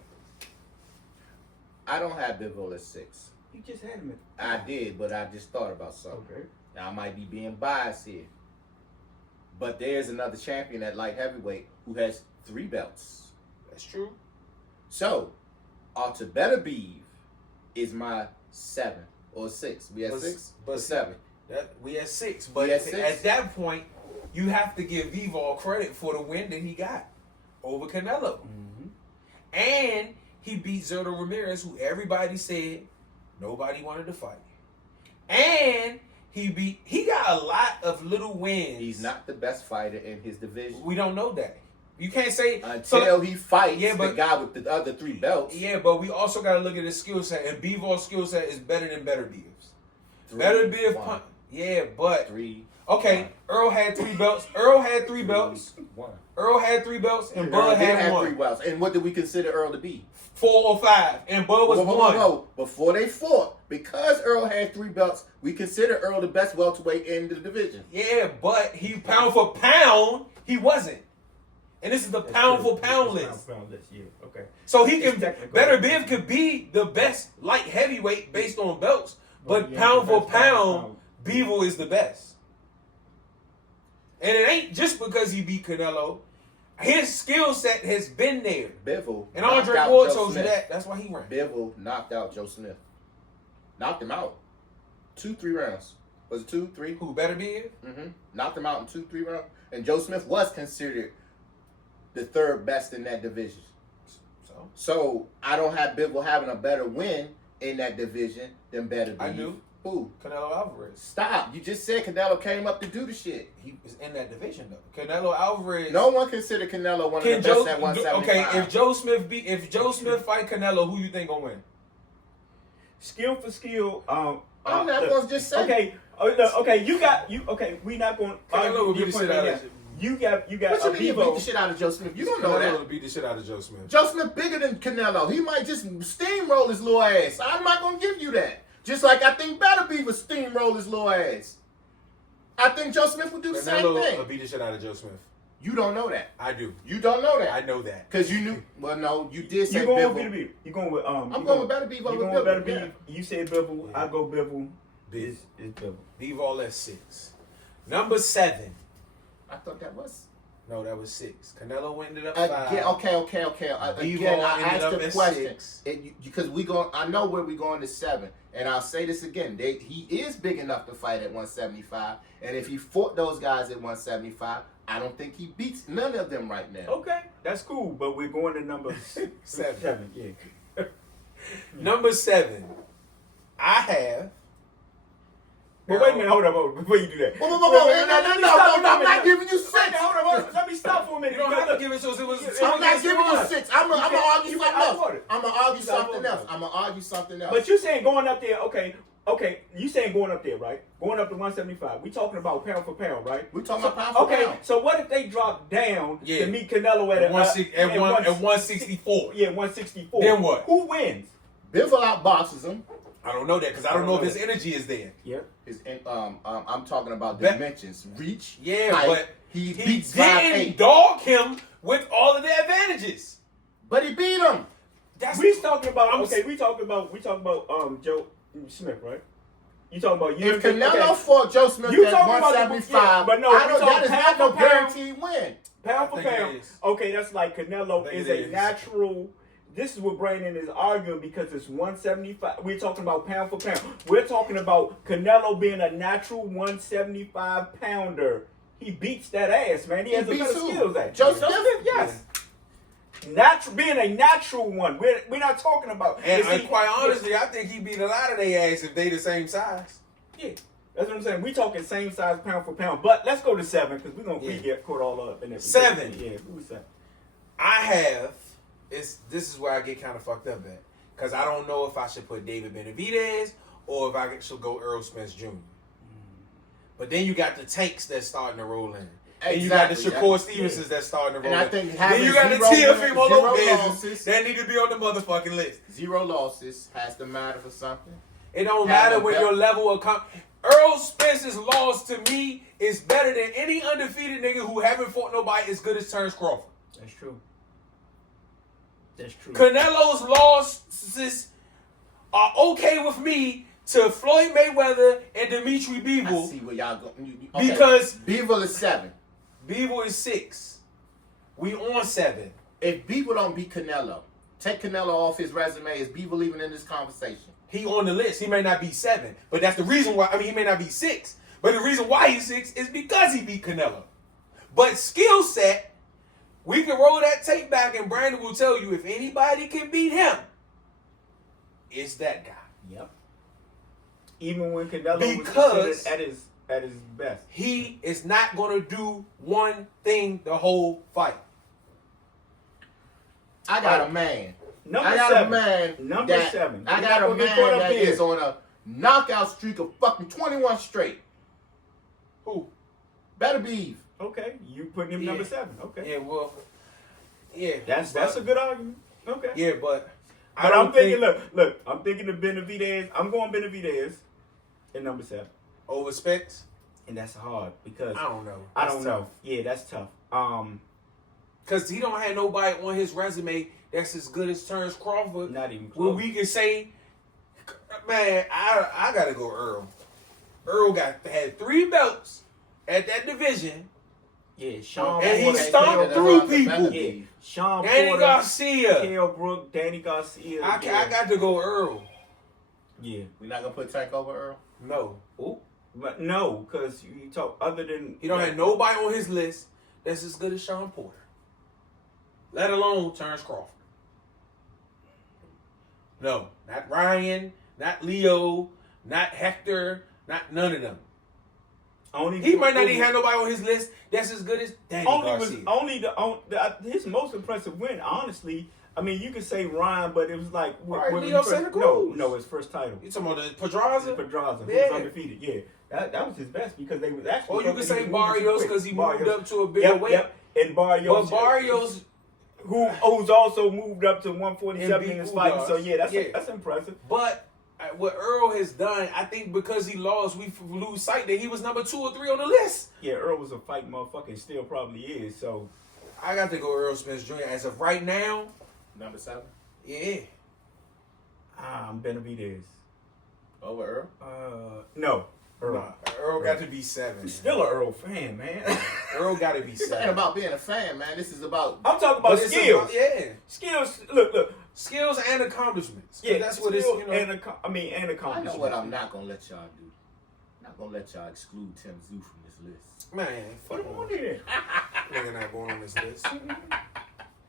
I don't have Bivol at 6. You just had him at I did, but I just thought about something. Okay. Now I might be being biased here, but there's another champion at light heavyweight who has 3 belts. That's true. So, Beterbiev is my 7 or 6. We had 6, but 7. We had 6, but at that point, you have to give Bivol credit for the win that he got over Canelo, and he beat Zerto Ramirez, who everybody said nobody wanted to fight, and he got a lot of little wins. He's not the best fighter in his division. We don't know that. You can't say until he fights the guy with the other 3 belts. Yeah, but we also got to look at his skill set, and Bivol's skill set is better than Beterbiev's. Beterbiev, but 3. Okay, Earl had 3 belts. Earl had 3 belts. One. Earl had 3 belts, and Earl Bud did had have 3 1. belts. And what did we consider Earl to be? 4 or 5, and Bud was 1. Whoa. Before they fought, because Earl had 3 belts, we consider Earl the best welterweight in the division. Yeah, but he pound for pound, he wasn't. And this is the pound for pound list. Pound list, yeah. Okay. So he can technical. Better Biv could be the best light heavyweight based on belts, but yeah, pound the for best pound, Bevel is the best. And it ain't just because he beat Canelo. His skill set has been there. Bivol. And Andre Ward told you that. That's why he ran. Bivol knocked out Joe Smith. Knocked him out. 2-3 rounds. Was it 2-3? Who, Better Biv? Mm-hmm. Knocked him out in 2-3 rounds. And Joe Smith was considered the 3rd best in that division. So I don't have Bivol having a better win in that division than Better Biv. I do. Who? Canelo Alvarez. Stop. You just said Canelo came up to do the shit. He was in that division though. Canelo Alvarez. No one considered Canelo one of the best at 175. Okay, if Joe Smith fight Canelo, who you think gonna win? Skill for skill. I'm not going to just say. Okay. Okay. Okay. We not going. Canelo will beat the shit out of you. You got. What you mean he beat the Bevo. shit out of Joe Smith? You don't know Canelo that. will beat the shit out of Joe Smith. Joe Smith bigger than Canelo. He might just steamroll his little ass. I'm not going to give you that. Just like I think Better Beaver would steamroll his little ass. I think Joe Smith would do the same Canelo thing. will beat the shit out of Joe Smith. You don't know that. I do. You don't know that. I know that. Because you knew. Well, no, you did say You going with Bivol. Beaver? You going with I'm going with Better Beaver You over going with Better Bivol. Beaver? You said Bivol. Yeah. I go Bivol. Biv. Is Bivol. Leave all that 6. Number 7. I thought that was. No, that was 6. Canelo ended up 5. Again, okay. Again, I ended asked up the at question 6. because we going. I know where we going to 7, and I'll say this again. He is big enough to fight at 175, and if he fought those guys at 175, I don't think he beats none of them right now. Okay, that's cool. But we're going to number 7. Yeah. Number 7. I have. But wait a minute, hold up, before you do that. No, No, I'm not giving you 6. Hold on. Let me stop for a minute. You don't have to give it so it was. I'm not giving you 6. I'm gonna argue you something got else. outvoted. I'm gonna argue You got something else. I'm gonna argue something else. But you saying going up there, okay. You saying going up there, right? Going up to 175. We talking about pound for pound, right? we talking about pound for Okay, pound. so what if they drop down Yeah. to meet Canelo at 164? Yeah, 164. Then what? Who wins? Bivol outboxes him. I don't know that because I don't know if his energy is there. Yeah. I'm talking about That- dimensions, reach. Yeah, height. but he he beats didn't 5'8", dog him with all of the advantages. but he beat him. That's We talking about I'm- we talking about Joe Smith, right? You talking about If Canelo fought Joe Smith You at talking about the- 175, yeah, but no, I we don't, talking that is pound not no for pound. guaranteed win. pound for I think it pound. is. Okay, that's like Canelo I think is it a is. natural. This is what Brandon is arguing because it's 175. We're talking about pound for pound. We're talking about Canelo being a natural 175 pounder. He beats that ass, man. He has a beats better who? skills at Joe Smith? yes. Natural, being a natural one. We're not talking about. And you see, quite honestly, I think he beat a lot of their ass if they the same size. yeah, that's what I'm saying. We talking same size pound for pound. But let's go to 7 because we're gonna Yeah. get caught all up in it. 7. Yeah, who's 7? I have. This is where I get kind of fucked up at because I don't know if I should put David Benavidez or if I should go Earl Spence Jr. But then you got the tanks that's starting to roll in. And you got the Exactly. Shakur Stevensons that's starting to roll And I in. think Then having you got the zero Teofimo zero Lopez losses. that need to be on the motherfucking list. 0 losses has to matter for something. It don't Have matter no when belt. your level of Earl Spence's loss to me is better than any undefeated nigga who haven't fought nobody as good as Terrence Crawford. That's true. That's true. Canelo's losses are okay with me to Floyd Mayweather and Dimitri I Bivol see where y'all go. because Bivol is 7. Bivol is 6. We on 7. If Bivol don't beat Canelo, take Canelo off his resume. Is Bivol even in this conversation? He on the list. He may not be 7, but that's the reason why. I mean, he may not be 6, but the reason why he's 6 is because he beat Canelo. But skill set, we can roll that tape back, and Brandon will tell you if anybody can beat him, it's that guy. Yep. Even when Canelo Because- was considered at his best. He is not going to do one thing the whole fight. I got a man. Number I got 7. a man. Number that, 7. I We're got not a gonna get man caught up that here. is on a knockout streak of fucking 21 straight. Who? Better be. Okay, you putting him number 7. Okay. Yeah, well, yeah. That's a good argument. Okay. Yeah, but But I'm thinking, look, I'm thinking of Benavidez. I'm going Benavidez in number 7. over Spence. And that's hard because I don't know. I don't know. Yeah, that's tough. Because he don't have nobody on his resume that's as good as Terrence Crawford. Not even Well, close. we can say, man, I gotta go Earl. Earl had 3 belts at that division. Yeah, Sean And he Porter, stomped through people. Yeah, Sean Danny Porter, Garcia. Cale Brook, Danny Garcia. I got to go Earl. Yeah. We're not gonna put Tank over Earl. No. Ooh. But no, because you talk other than He don't have nobody on his list that's as good as Sean Porter. Let alone Terrence Crawford. No. Not Ryan, not Leo, not Hector, not none of them. He might not even have nobody on his list that's as good as Danny Garcia. His most impressive win, honestly. I mean, you could say Ryan, but it was like Leo Santa Cruz. No, his first title. You talking about the Pedraza? Pedraza, who Yeah. was undefeated. Yeah, that was his best because they was actually. Or you could say Barrios because he moved Barrios. up to a bigger weight. Yep. And Barrios, But Barrios, who's also moved up to 147 in his fight. So yeah, that's impressive. But what Earl has done, I think because he lost, we lose sight that he was number 2 or 3 on the list. Yeah, Earl was a fight motherfucker and still probably is. So I got to go Earl Spence Jr. As of right now, Number 7 yeah. I'm Benavidez. over Earl. No, Earl. Nah, Earl got to be 7. I'm still an Earl fan, man. Earl got to be This 7. ain't about being a fan, man. This is about. I'm talking But about it's skills. about- yeah. Skills. Look. Skills and accomplishments. Yeah, That's what it's, skills you know. and I accomplishments. know what I'm not gonna let y'all do. I'm not gonna let y'all exclude Tim Zoo from this list. Man, Put fuck him him. on there. Nigga not going on this list.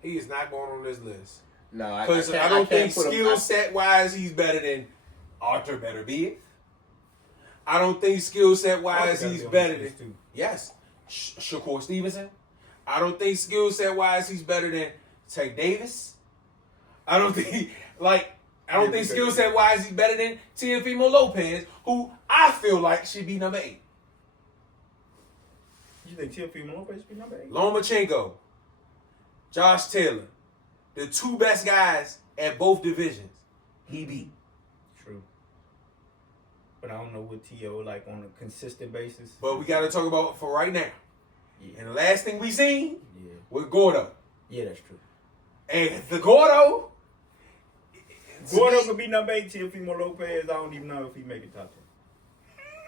He is not going on this list. No, I Because can't- I don't think put him- skill set wise he's better than Arthur Better Be It. I don't think skill set wise he's better than yes, Shakur Stevenson. I don't think skill set wise he's better than Tank Davis. I don't think skill set wise he's better than Teofimo Lopez, who I feel like should be number 8. You think Teofimo Lopez should be number 8? Lomachenko, Josh Taylor, the 2 best guys at both divisions. He beat. True. But I don't know what T.O. like on a consistent basis. But we got to talk about for right now. Yeah. And the last thing we seen Yeah. with Gordo. Yeah, that's true. And the Gordo. Gordo could be number 8. Teofimo Lopez, I don't even know if he make it top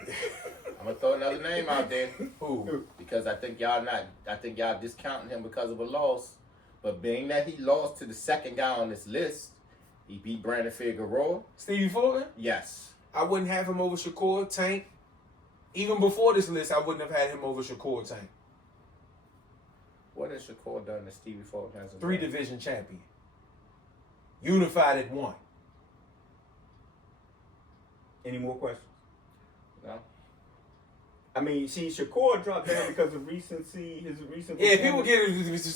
10. I'm gonna throw another name out there Who? because I think y'all discounting him because of a loss. But being that he lost to the second guy on this list, he beat Brandon Figueroa. Stevie Fulton? Yes. I wouldn't have him over Shakur Tank. Even before this list, I wouldn't have had him over Shakur Tank. What has Shakur done that Stevie Fulton hasn't 3 done? division champion. Unified at 1. Any more questions? No. I mean, see, Shakur dropped down because of his recent. Yeah, people get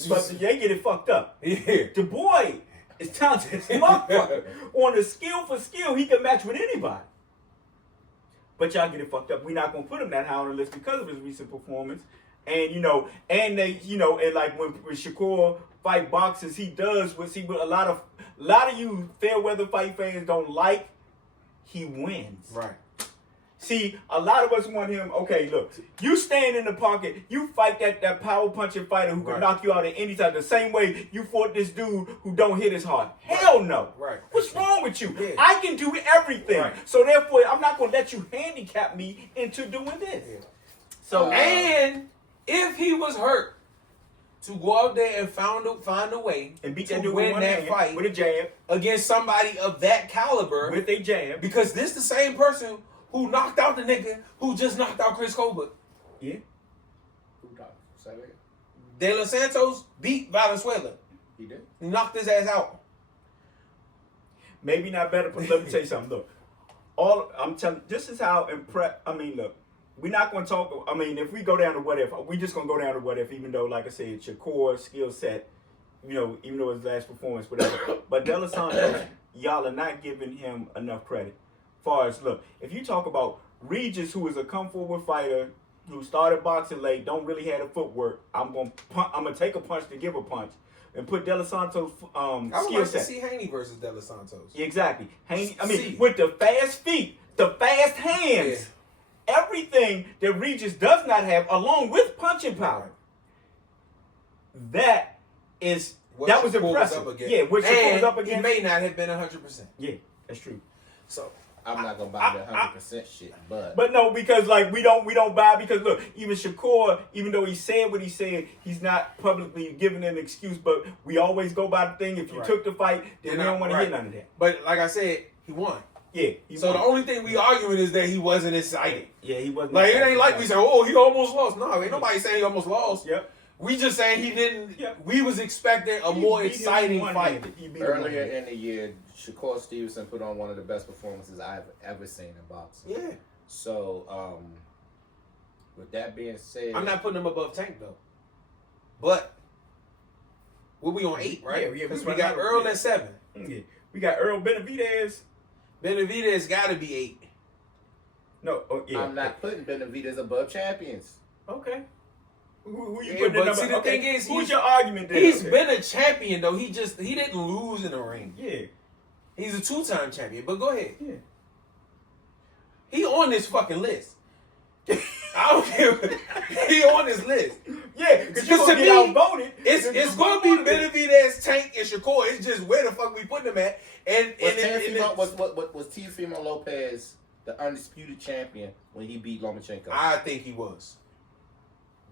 But it. they get it fucked up. Yeah. The boy is talented as a motherfucker. On the skill for skill, he can match with anybody. But y'all get it fucked up. We're not gonna put him that high on the list because of his recent performance. And and like when Shakur fight boxes, he does what a lot of you fair weather fight fans don't like. He wins. Right. See, a lot of us want him. Okay, look, you stand in the pocket, you fight that power punching fighter who can knock you out at any time. The same way you fought this dude who don't hit as hard. Hell no. Right. What's wrong with you? Yeah. I can do everything. Right. So therefore, I'm not gonna let you handicap me into doing this. Yeah. So And if he was hurt, to go out there and find a way and beat to that dude win with one that hand, fight with a jab, against somebody of that caliber, with a jab. because this the same person who knocked out the nigga who just knocked out Chris Colbert. Yeah. Who died? Say that again. De Los Santos beat Valenzuela. He did. He knocked his ass out. Maybe not better, but let me tell you something. Look, I'm telling. This is how impressed. I mean, look. We're not going to talk. I mean, if we go down to what if, we just going to go down to what if, even though, like I said, Shakur skill set, even though his last performance, whatever. But De Los Santos, y'all are not giving him enough credit. Far as, look, if you talk about Regis, who is a come forward fighter, who started boxing late, don't really have the footwork. I'm gonna take a punch to give a punch, and put De Los Santos I would skill like to set. see Haney versus De Los Santos. Exactly. Haney, I See. mean, with the fast feet, the fast hands, everything that Regis does not have, along with punching power. That is that was impressive. Yeah, what Shakur was up against. He may not have been 100%. Yeah, that's true. So I'm not gonna buy the 100% shit, but no, because like we don't buy, because look, even Shakur, even though he said what he said, he's not publicly giving an excuse. But we always go by the thing. If you took the fight, then we don't want to hear none of that. But like I said, he won. Yeah. So the only thing we arguing is that he wasn't excited. Yeah, he wasn't. Like it ain't like we say, oh, he almost lost. No, ain't nobody saying he almost lost. Yep. We just saying he didn't. Yep. We was expecting a more exciting fight. Earlier in the year, Shakur Stevenson put on one of the best performances I've ever seen in boxing. Yeah. So, with that being said, I'm not putting him above Tank though. But we on 8, right? Yeah, because we got Earl at 7. Yeah. We got Earl Benavidez. Benavidez got to be 8. No, I'm not putting Benavidez above champions. Okay. Who you putting but see, the thing is, who's your argument there? He's been a champion though. He didn't lose in the ring. Yeah. He's a 2-time champion. But go ahead. Yeah. He on this fucking list. I don't care. He on this list. Yeah, because to me, outvoted. It's going to be Benavidez, Tank, and Shakur. It's just where the fuck we putting him at. Was Teofimo Lopez the undisputed champion when he beat Lomachenko? I think he was.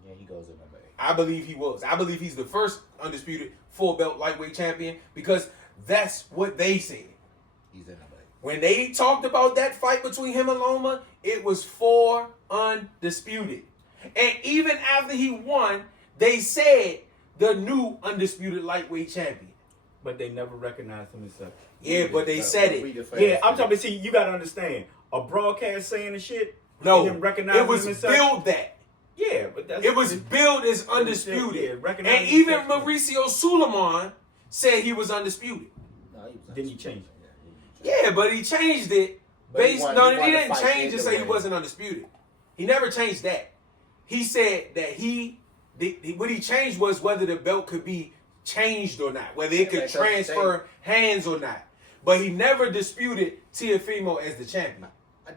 Yeah, he goes in number 8. I believe he was. I believe he's the first undisputed full belt lightweight champion because that's what they said. He's in number 8. When they talked about that fight between him and Loma, it was 4 undisputed. And even after he won, they said the new undisputed lightweight champion. But they never recognized him as such. Yeah, but they said it. Yeah, I'm talking. See, you gotta understand. A broadcast saying the shit. No, it was billed that. Yeah, but it was billed as undisputed. And even Mauricio Suleiman said he was undisputed. No, then he changed it. Yeah, but he changed it. He didn't change it so he wasn't undisputed. He never changed that. He said that what he changed was whether the belt could be changed or not, whether it could transfer hands or not. But he never disputed Teofimo as the champion.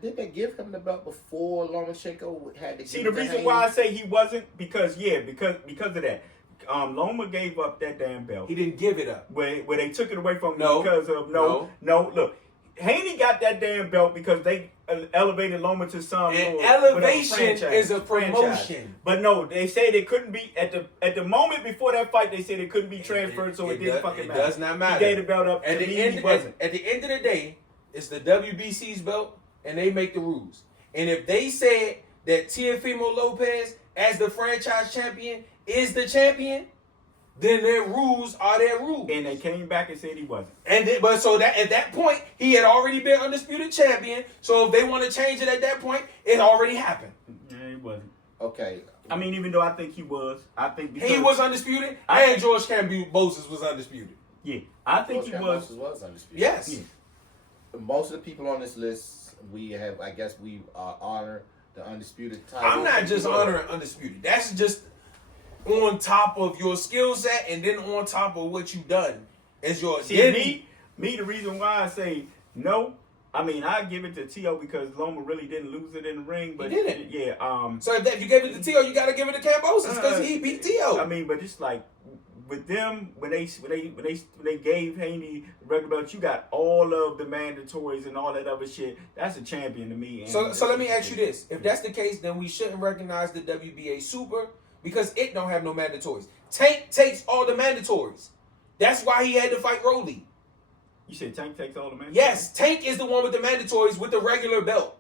Did they give him the belt before Lomachenko had to? See, the reason why I say he wasn't because of that. Loma gave up that damn belt. He didn't give it up. Where they took it away from him no, because of no. Look, Haney got that damn belt because they elevated Loma to some. And elevation is a promotion. But no, they said it couldn't be at the moment before that fight. They said it couldn't be transferred, so it didn't fucking matter. It does not matter. He gave the belt up. At the end of the day, it's the WBC's belt, and they make the rules. And if they said that Teofimo Lopez, as the franchise champion, is the champion, then their rules are their rules. And they came back and said he wasn't. So at that point, he had already been undisputed champion. So if they want to change it at that point, it already happened. Yeah, he wasn't. Okay. I mean, even though I think he was, I think because he was undisputed, and George Kambosos was undisputed. Yeah, I think George he was undisputed. Yes. Yeah. Most of the people on this list, we honor the undisputed title. I'm not just honoring undisputed. That's just on top of your skill set and then on top of what you've done as your identity. Me, the reason why I say no, I mean, I give it to T.O. because Loma really didn't lose it in the ring. But he didn't. Yeah. So if you gave it to T.O., you got to give it to Kambosos because he beat T.O. I mean, but it's like with them when they gave Haney the regular belt, you got all of the mandatories and all that other shit. That's a champion to me. So let me ask you this: if that's the case, then we shouldn't recognize the WBA Super because it don't have no mandatories. Tank takes all the mandatories. That's why he had to fight Rolly. You said Tank takes all the mandatories? Yes, Tank is the one with the mandatories with the regular belt.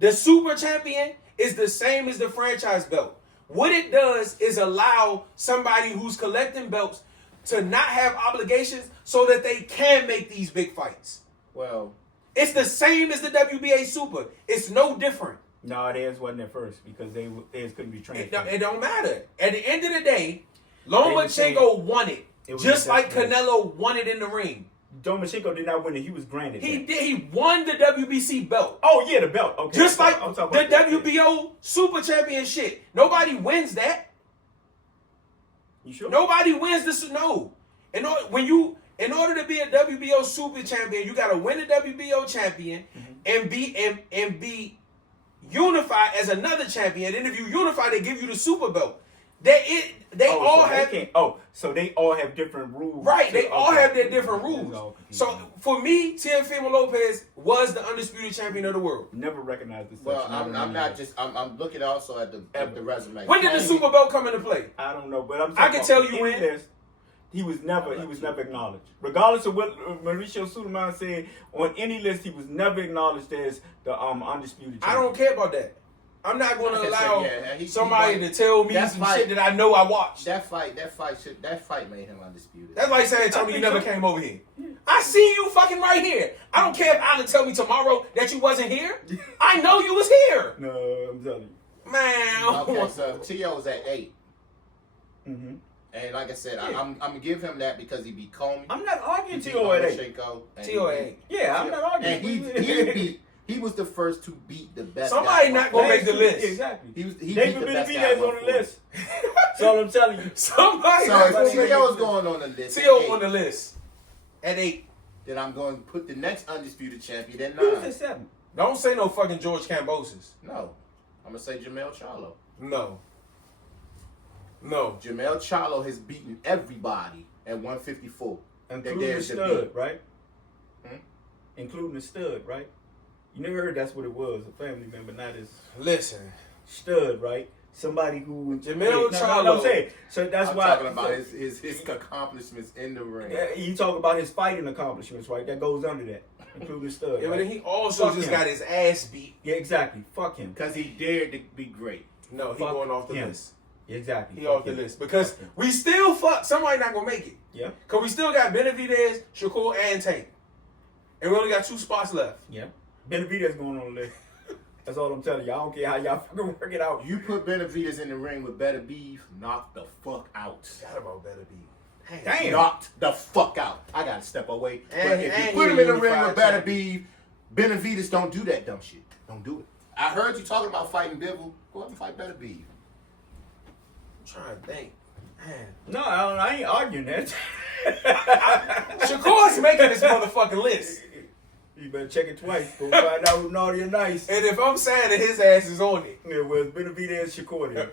The Super Champion is the same as the franchise belt. What it does is allow somebody who's collecting belts to not have obligations so that they can make these big fights. Well, it's the same as the WBA Super. It's no different. No, theirs wasn't at first because theirs couldn't be transferred. It don't matter. At the end of the day, Lomachenko won it just like Canelo won it in the ring. Domachenko did not win it. He was granted. He that. did. He won the WBC belt. Oh yeah, the belt. Okay. Just like I'm the talking about WBO Super Championship. Nobody wins that. You sure? Nobody wins this. No. In order to be a WBO Super Champion, you gotta win the WBO champion and be unified as another champion. And if you unify, they give you the super belt. So they all have different rules. Right, they all have their different rules. So for me, Teofimo Lopez was the undisputed champion of the world. Never recognized this. Well, I'm looking also at the resume. When did the super belt come into play? I don't know, but I can tell you when. List, he was never acknowledged. Regardless of what Mauricio Suleiman said, on any list, he was never acknowledged as the undisputed champion. I don't care about that. I'm not going to allow somebody to tell me some fight, shit that I know I watched. That fight made him undisputed. That's like saying, Tony, you never came over here. I see you fucking right here. I don't care if Alan tell me tomorrow that you wasn't here. I know you was here. No, I'm telling you. Man. Okay, so T.O.'s at 8. Mm-hmm. And like I said, I'm gonna give him that because he beat Comey. I'm not arguing T.O. at 8. T.O. at 8. Yeah, I'm not arguing. And he was the first to beat the best. Somebody not gonna make the list. Yeah, exactly. He David beat the best guy Benavidez on the list. That's all I'm telling you. Somebody So not if gonna make T.O.'s the going on the list, T.O. on the list at 8. then I'm going to put the next undisputed champion at Who's 9. at 7? Don't say no fucking George Kambosos. No, I'm gonna say Jamel Charlo. No. Jamel Charlo has beaten everybody at 154. Including the stud, right? Including the stud, right? You never heard that's what it was, a family member, not his Listen. stud, right? Somebody who Jamel Charlo. No, I'm saying. So that's I'm why talking about his accomplishments in the ring. Yeah, you talk about his fighting accomplishments, right? That goes under that, including stud. Yeah, right? but then he also just got his ass beat. Yeah, exactly. Fuck him. Because he dared to be great. No, he Fuck going off the him. list. Exactly. He off the list. Because we still somebody not gonna make it. Yeah. Because we still got Benavidez, Shakur, and Tank. And we only got 2 spots left. Yeah. Benavidez going on the list. That's all I'm telling you. I don't care how y'all fucking work it out. You put Benavidez in the ring with Better Beef, knock the fuck out. Forgot about Better Beef. Damn. Knocked the fuck out. I gotta step away. And- But if you and put he him in the unified ring with Better champion. Beef, Benavidez don't do that dumb shit. Don't do it. I heard you talking about fighting Bivol. Go up and fight Better Beef. I'm trying to think. Man. No, I ain't arguing that. Shakur's making this motherfucking list. You better check it twice. Go find out who's naughty or nice. And if I'm saying that his ass is on it. Yeah, well, it's Benavidez Shakur then.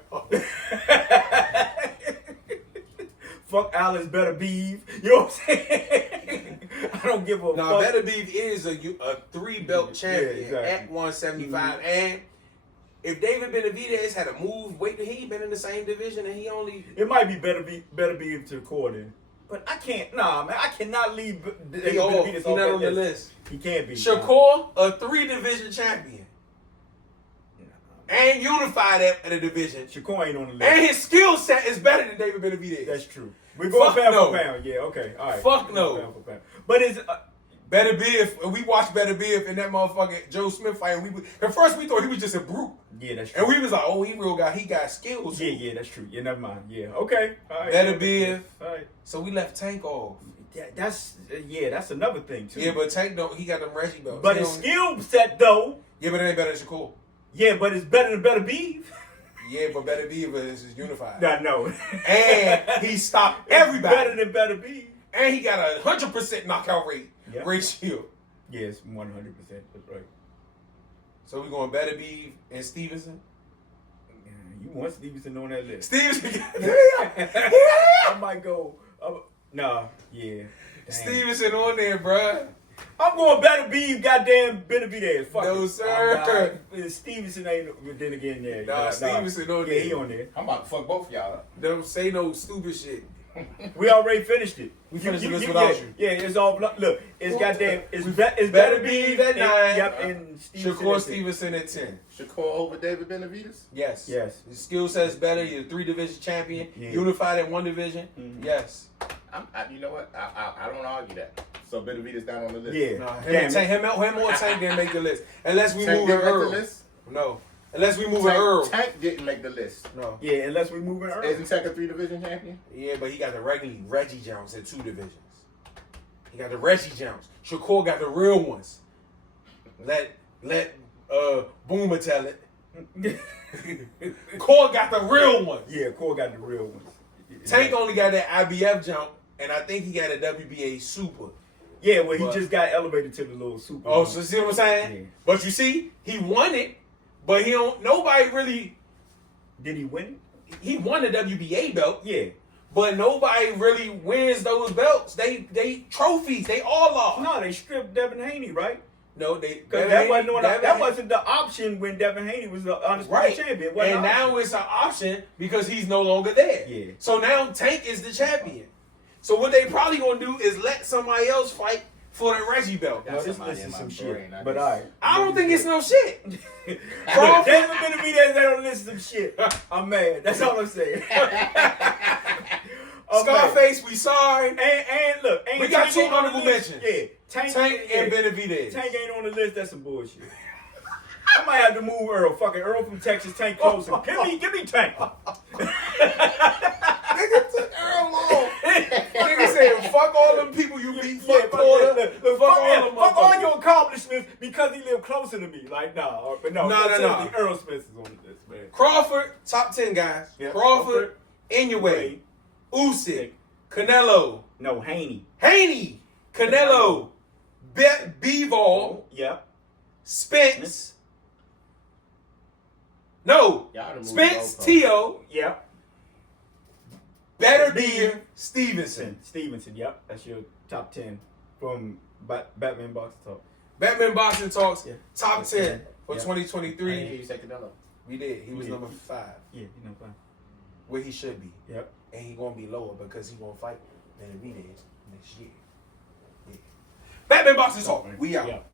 Fuck Alice Better Beef. You know what I'm saying? I don't give a fuck. Now, Better Beef is a 3-belt champion exactly. at 175. And if David Benavidez had a move, he been in the same division and he only... It might be Better Beef to Shakur then. But I can't, man, I cannot leave He not on the list. He can't be. Shakur, a 3-division champion. And unified at the division. Shakur ain't on the list. And his skill set is better than David Benavidez. That's true. We're going Fuck pound no. for pound. Yeah, okay. All right. Fuck no. Pound for pound. But it's... Better Biff, we watched Better Biff in that motherfucking Joe Smith fight. And at first we thought he was just a brute. Yeah, that's true. And we was like, oh, he got skills. Yeah, that's true. Yeah, never mind. Yeah, okay. All right. Better Biff. All right. So we left Tank off. Yeah, that's another thing too. Yeah, but Tank he got them Reggie belts. But his skill set though. Yeah, but it ain't better than Shakur. Yeah, but it's better than Better Beef. Yeah, but Better Beef is unified. I know. And he stopped everybody. Better than Better Beef. And he got a 100% knockout Yep. ratio. Yes, 100%. That's right. So we going Better Beef and Stevenson. Yeah, you want Stevenson on that list? Stevenson. I might go. Nah, yeah. Dang. Stevenson on there, bruh. I'm going Better Beef, goddamn Benavidez. Fuck No, it. sir. Stevenson ain't. Then again, yeah. Nah, Stevenson on there. Yeah, he on there. I'm about to fuck both of y'all up. Don't say no stupid shit. We already finished it. We finished this without you. Yeah, it's all. Look, it's goddamn. It's Better Better Beef Beef at 9. Yep, and Stevenson. Shakur at 10. Stevenson at 10. Shakur over David Benavidez? Yes. Yes. His skill set's better. You're a 3-division champion. Yeah. Unified in 1 division. Mhm. Yes. You know what? I don't argue that. So Benavidez down on the list. Yeah. No, Damn him or Tank didn't make the list. Unless we Tank move in didn't make the Earl. list? No. Unless we move in Earl. Tank didn't make the list. No. Yeah, unless we move in early. Isn't Tank a 3-division champion? Yeah, but he got the regular Reggie Jones at 2 divisions. He got the Reggie Jones. Shakur got the real ones. Let Boomer tell it. Core got the real ones. Yeah, Core got the real ones. Tank only got that IBF jump, and I think he got a WBA super. Yeah, well, he just got elevated to the little super. Oh, so see what I'm saying? Yeah. But you see, he won it, but he don't. Nobody really. Did he win it? He won the WBA belt. Yeah. But nobody really wins those belts. They trophies. They all are. No, they stripped Devin Haney, right? No, they Because that wasn't the option when Devin Haney was the undisputed champion. And now it's an option because he's no longer there. Yeah. So now Tank is the champion. So what they probably gonna do is let somebody else fight for the Reggie belt. That's This somebody is in my some brain. shit. But all right. I don't think it's no shit. There's been to be there that don't listen to some shit. I'm mad. That's all I'm saying. Scarface, we sorry. And look, We got two honorable mentions. Yeah, Tank and Benavidez. Tank ain't on the list. That's some bullshit. I might have to move Earl. Fucking Earl from Texas. Tank closer. Give me Tank. Nigga took Earl off. Nigga said, fuck all them people you beat. Fuck Porter. Fuck all your accomplishments because he lived closer to me. Like, nah. But no. No. Earl Spence is on the list, man. Crawford, top 10 guys. Yep. Crawford, Inoue, Usyk, Canelo, No, Haney. Canelo, Bivol, Yep. Spence. No, Y'all done moved Spence, goalposts. Tio, Yep. Better Beer, Stevenson. Stevenson, yep. That's your top 10 from Batman Box Talk. Batman Boxing Talks, Yeah. top 10 for Yeah. I didn't 2023. hear you say Canelo. We did. He was Yeah. number 5, Yeah, you know, fine. where he should be. Yep. And he gonna be lower because he gonna fight Benavidez next year. Yeah. Batman Boxing Talk. We out. Yeah.